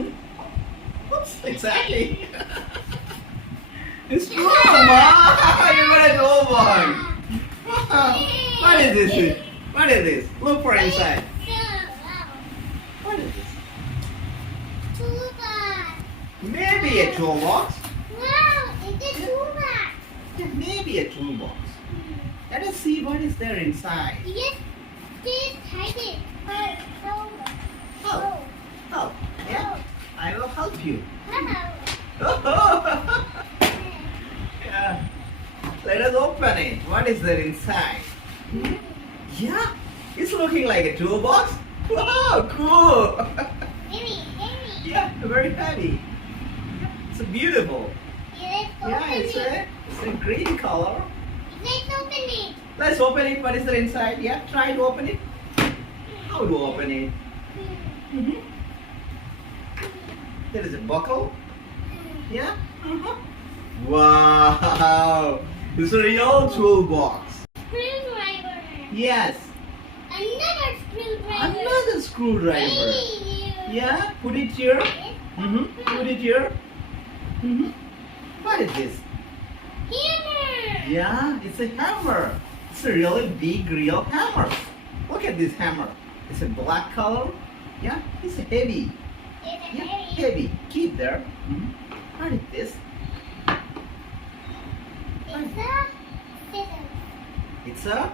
Oops, exactly. It's true, Mom. You got a toolbox. What is this? What is this? Look for inside. What is this? Toolbox. Maybe a toolbox. Wow, it's a toolbox. Yeah, maybe a toolbox. Let us see what is there inside. Yes, this hide it. Help. Help. Yeah, I will help you. Hello. Yeah. Let us open it. What is there inside? Yeah, it's looking like a toolbox. Wow, cool. Heavy. Yeah, very heavy. It's beautiful. Yeah, It's a green color. Let's open it. Let's open it. What is there inside? Yeah, try to open it. How to open it? There is a buckle. Yeah. Wow, it's a real toolbox. Screwdriver. Yes. Another screwdriver. Another screwdriver. Hey. Yeah, put it here. Put it here. What is this? Hammer. Yeah, it's a hammer. It's a really big, real hammer. Look at this hammer. It's a black color. Yeah, it's heavy. It's Yeah, heavy. heavy. Keep there. What is this? It's a scissors. It's a.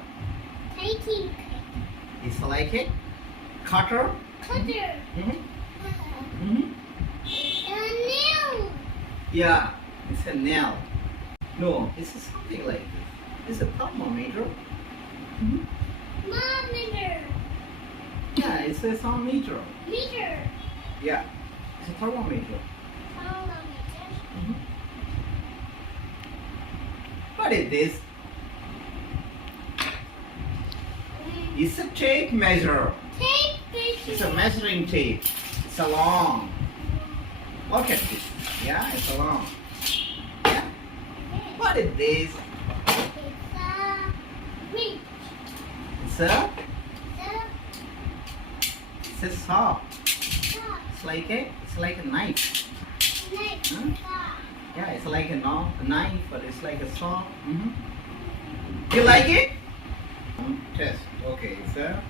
Hiking. It's like a cutter. Cutter. A nail. Yeah, it's a nail. No, it's something like this. It's a thermometer. Thermometer. Yeah, it's a thermometer. Meter. Yeah, it's a thermometer. Thermometer. What is this? It's a tape measure. Tape It's measure. a measuring tape. It's a long. Look at this. Yeah, it's a long. Yeah. What is this? It's a reach. It's a It's it's a saw. a It's like a knife. knife. Huh? Yeah, it's like a knife, but it's like a saw. You like it? Test. Okay, it's a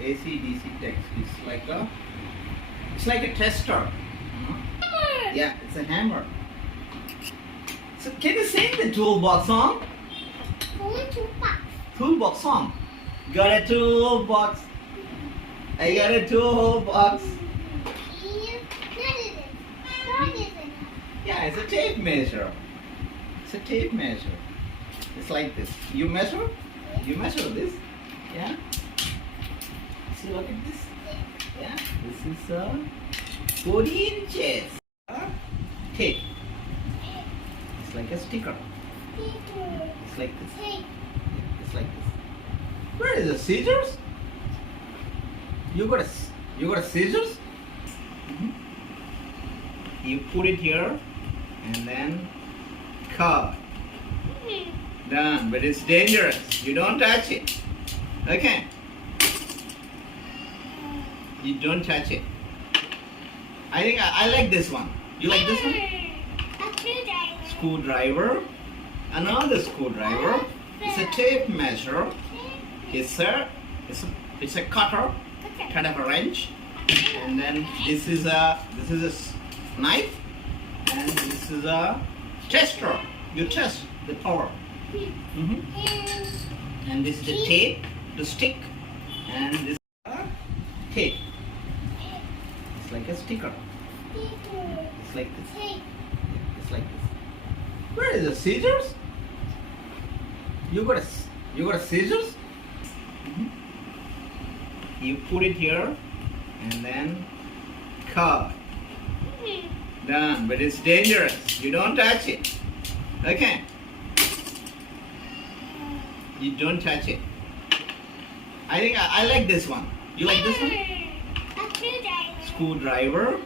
AC/DC text. It's like a tester. Hammer. Yeah, it's a hammer. So can you sing the toolbox song? Only toolbox. Toolbox song. Got a toolbox. I got a toolbox. Yeah, it's a tape measure. It's a tape measure. It's like this. You measure? You measure this? Yeah? See, look at this. Yeah? This is 40 inches. Tape. It's like a sticker. It's like this. It's like this. Where is the scissors? You got a scissors? You put it here and then cut. Done. But it's dangerous. You don't touch it. Okay? You don't touch it. I think I like this one. You like this one? Screwdriver. Another screwdriver. It's a tape measure. It's a cutter, kind of a wrench. And then this is a knife. And this is a tester. You test the power. And this is the tape, the stick, and this is a tape. It's like a sticker. It's like this. It's like this. Where is the scissors? You got a scissors? You put it here and then cut. Done. But it's dangerous. You don't touch it. Okay? You don't touch it. I think I like this one. You like this one? Screwdriver.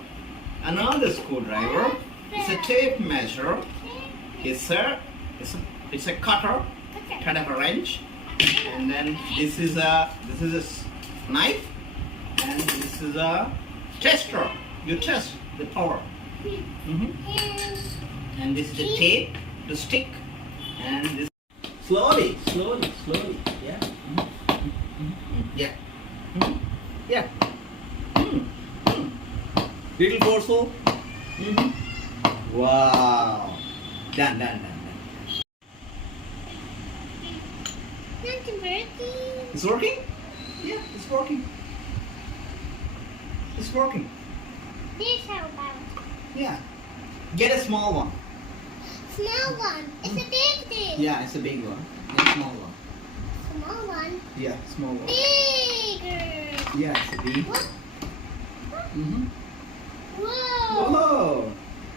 Another screwdriver. It's a tape measure. It's a cutter, kind of a wrench. And then this is a knife. And this is a tester. You test the power. Mhm. And And this is the tape, the stick, and this. Slowly, slowly, slowly. Yeah. Yeah. Yeah. Little forceful. Wow. Done, done, done, done. not working. It's working? Yeah, it's working. It's working. This how about Yeah. Get a small one. small one. It's a big thing. Yeah, it's a big one. Get a small one. Small one. Yeah, small one. Bigger. Yeah, it's a big. What? Mm-hmm. Whoa. Whoa!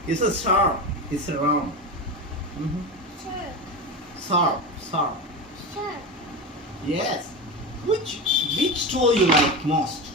It's a sharp. It's a round. Mm-hmm. Sure. Sharp, sharp. Sure. Yes. Which tool you like most?